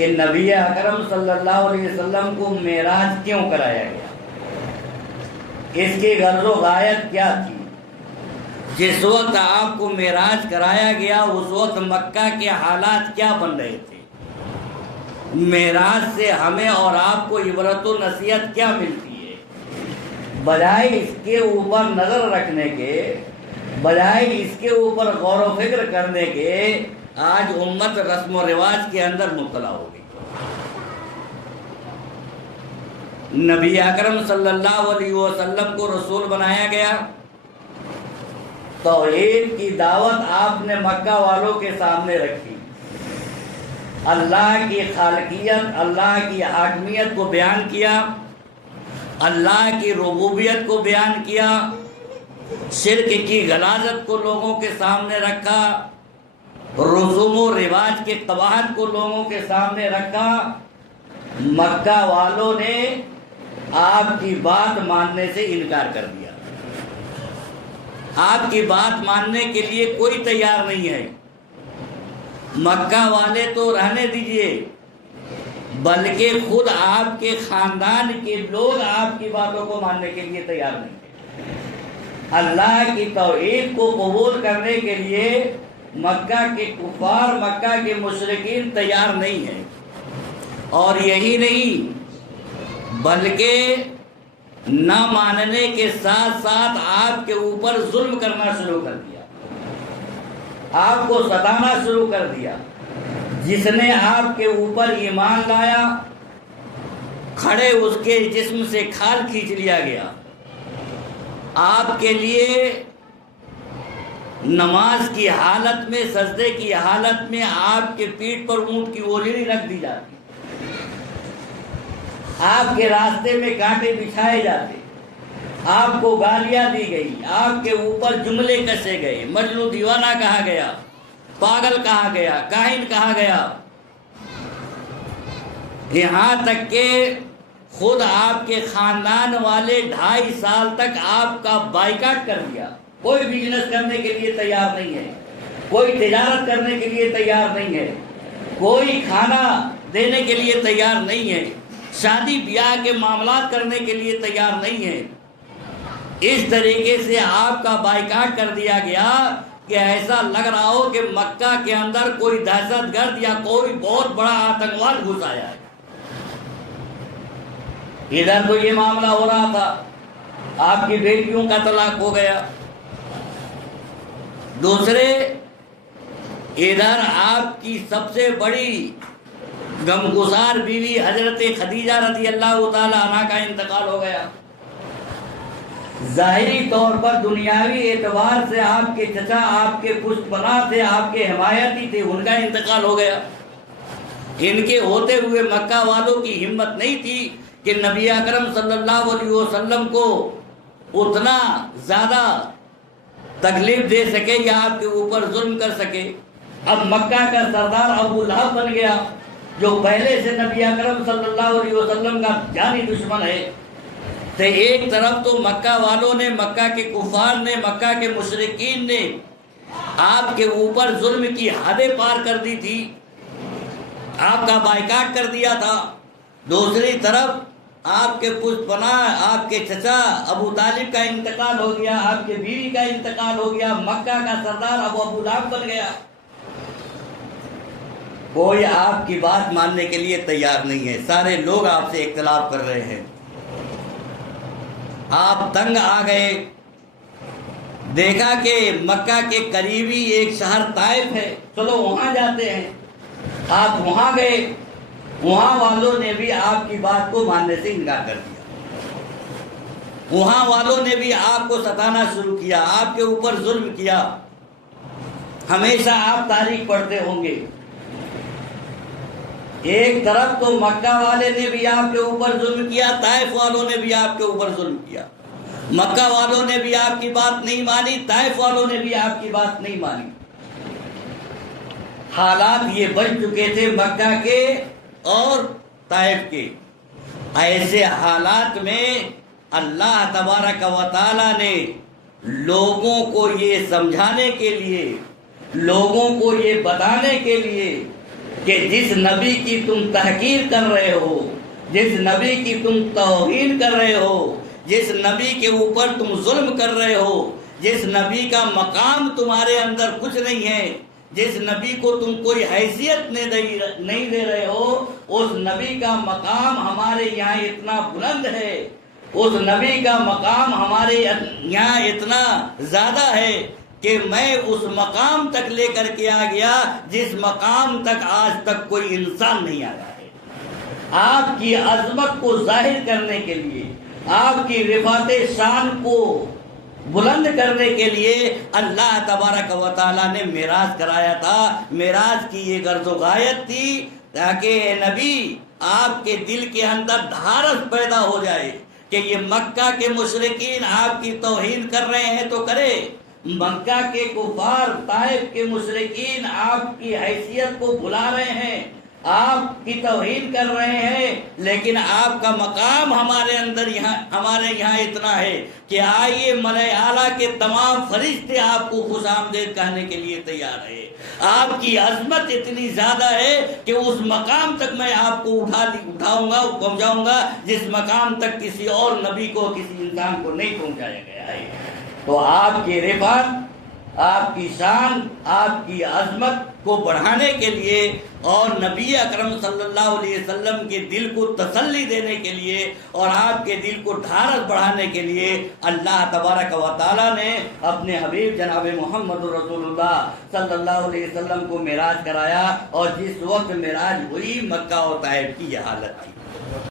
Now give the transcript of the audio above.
کہ نبی اکرم صلی اللہ علیہ وسلم کو معراج کیوں کرایا گیا، اس کی غرض و غایت کیا تھی۔ جس وقت آپ کو معراج کرایا گیا اس وقت مکہ کے حالات کیا بن رہے تھے، معراج سے ہمیں اور آپ کو عبرت و نصیحت کیا ملتی ہے۔ بجائے اس کے اوپر نظر رکھنے کے، بجائے اس کے اوپر غور و فکر کرنے کے، آج امت رسم و رواج کے اندر مبتلا ہو گئی۔ نبی اکرم صلی اللہ علیہ وسلم کو رسول بنایا گیا، توحید کی دعوت آپ نے مکہ والوں کے سامنے رکھی، اللہ کی خالقیت، اللہ کی حاکمیت کو بیان کیا، اللہ کی ربوبیت کو بیان کیا، شرک کی غلاظت کو لوگوں کے سامنے رکھا، رسوم و رواج کے قباحت کو لوگوں کے سامنے رکھا۔ مکہ والوں نے آپ کی بات ماننے سے انکار کر دیا، آپ کی بات ماننے کے لیے کوئی تیار نہیں ہے۔ مکہ والے تو رہنے دیجئے، بلکہ خود آپ کے خاندان کے لوگ آپ کی باتوں کو ماننے کے لیے تیار نہیں ہیں۔ اللہ کی توحید کو قبول کرنے کے لیے مکہ کے کفار، مکہ کے مشرکین تیار نہیں ہیں۔ اور یہی نہیں بلکہ نہ ماننے کے ساتھ ساتھ آپ کے اوپر ظلم کرنا شروع کر دیا، آپ کو ستانا شروع کر دیا۔ جس نے آپ کے اوپر ایمان لایا، کھڑے اس کے جسم سے کھال کھینچ لیا گیا۔ آپ کے لیے نماز کی حالت میں، سجدے کی حالت میں آپ کے پیٹھ پر اونٹ کی اوجڑی رکھ دی جاتی، آپ کے راستے میں کانٹے بچھائے جاتے، آپ کو گالیاں دی گئی، آپ کے اوپر جملے کسے گئے، مجنون دیوانہ کہا گیا، پاگل کہا گیا، کاہن کہا گیا، یہاں تک کہ خود آپ کے خاندان والے 2.5 سال تک آپ کا بائیکاٹ کر دیا۔ کوئی بزنس کرنے کے لیے تیار نہیں ہے، کوئی تجارت کرنے کے لیے تیار نہیں ہے، کوئی کھانا دینے کے لیے تیار نہیں ہے، شادی بیاہ کے معاملات کرنے کے لیے تیار نہیں ہے۔ اس طریقے سے آپ کا بائیکاٹ کر دیا گیا کہ ایسا لگ رہا ہو کہ مکہ کے اندر کوئی دہشت گرد یا کوئی بہت بڑا آتنکواد گھس آیا ہے۔ ادھر تو یہ معاملہ ہو رہا تھا، آپ کی بیٹیوں کا طلاق ہو گیا، دوسرے ادھر آپ کی سب سے بڑی غمگسار بیوی حضرت خدیجہ رضی اللہ تعالی عنہا کا انتقال ہو گیا۔ ظاہری طور پر دنیاوی اعتبار سے آپ کے چچا آپ کے پشت پناہ تھے، آپ کے حمایتی تھے، ان کا انتقال ہو گیا۔ ان کے ہوتے ہوئے مکہ والوں کی ہمت نہیں تھی کہ نبی اکرم صلی اللہ علیہ وسلم کو اتنا زیادہ تکلیف دے سکے یا آپ کے اوپر ظلم کر سکے۔ اب مکہ کا سردار ابو لہب بن گیا، جو پہلے سے نبی اکرم صلی اللہ علیہ وسلم کا جانی دشمن ہے۔ تو ایک طرف تو مکہ والوں نے، مکہ کے کفار نے، مکہ کے مشرکین نے آپ کے اوپر ظلم کی حدیں پار کر دی تھی، آپ کا بائیکاٹ کر دیا تھا۔ دوسری طرف آپ کے پشت پناہ، آپ کے چچا ابو طالب کا انتقال ہو گیا، آپ کے بیوی کا انتقال ہو گیا، مکہ کا سردار ابو لہب بن گیا۔ کوئی آپ کی بات ماننے کے لیے تیار نہیں ہے، سارے لوگ آپ سے اختلاف کر رہے ہیں۔ آپ تنگ آ گئے، دیکھا کہ مکہ کے قریبی ایک شہر طائف ہے، چلو وہاں جاتے ہیں۔ آپ وہاں گئے، وہاں والوں نے بھی آپ کی بات کو ماننے سے انکار کر دیا، وہاں والوں نے بھی آپ کو ستانا شروع کیا، آپ کے اوپر ظلم کیا۔ ہمیشہ آپ تاریخ پڑھتے ہوں گے، ایک طرف تو مکہ والے نے بھی آپ کے اوپر ظلم کیا، طائف والوں نے بھی آپ کے اوپر ظلم کیا۔ مکہ والوں نے بھی آپ کی بات نہیں مانی، طائف والوں نے بھی آپ کی بات نہیں مانی۔ حالات یہ بن چکے تھے مکہ کے اور طائف کے۔ ایسے حالات میں اللہ تبارک و تعالی نے لوگوں کو یہ سمجھانے کے لیے، لوگوں کو یہ بتانے کے لیے کہ جس نبی کی تم تحقیر کر رہے ہو، جس نبی کی تم توہین کر رہے ہو، جس نبی کے اوپر تم ظلم کر رہے ہو، جس نبی کا مقام تمہارے اندر کچھ نہیں ہے، جس نبی کو تم کوئی حیثیت نہیں دے رہے ہو، اس نبی کا مقام ہمارے یہاں اتنا بلند ہے، اس نبی کا مقام ہمارے یہاں اتنا زیادہ ہے کہ میں اس مقام تک لے کر کے آ گیا جس مقام تک آج تک کوئی انسان نہیں آیا ہے۔ آپ کی عظمت کو ظاہر کرنے کے لیے، آپ کی رفعت شان کو بلند کرنے کے لیے اللہ تبارک و تعالیٰ نے معراج کرایا تھا۔ معراج کی یہ غرض و غایت تھی تاکہ اے نبی آپ کے دل کے اندر دھارس پیدا ہو جائے کہ یہ مکہ کے مشرکین آپ کی توہین کر رہے ہیں تو کرے، مکہ کے کفار، طائف کے مشرکین آپ کی حیثیت کو بھلا رہے ہیں، آپ کی توہین کر رہے ہیں، لیکن آپ کا مقام ہمارے یہاں اتنا ہے کہ آئیے ملائے اعلیٰ کے تمام فرشتے آپ کو خوش آمدید کہنے کے لیے تیار ہے۔ آپ کی عظمت اتنی زیادہ ہے کہ اس مقام تک میں آپ کو اٹھاؤں گا، پہنچاؤں گا جس مقام تک کسی اور نبی کو، کسی انسان کو نہیں پہنچایا گیا ہے۔ تو آپ کی رفعت، آپ کی شان، آپ کی عظمت کو بڑھانے کے لیے اور نبی اکرم صلی اللہ علیہ وسلم کے دل کو تسلی دینے کے لیے اور آپ کے دل کو ڈھارس بڑھانے کے لیے اللہ تبارک و تعالیٰ نے اپنے حبیب جناب محمد رسول اللہ صلی اللہ علیہ وسلم کو معراج کرایا، اور جس وقت معراج ہوئی مکہ اور طائف کی یہ حالت تھی۔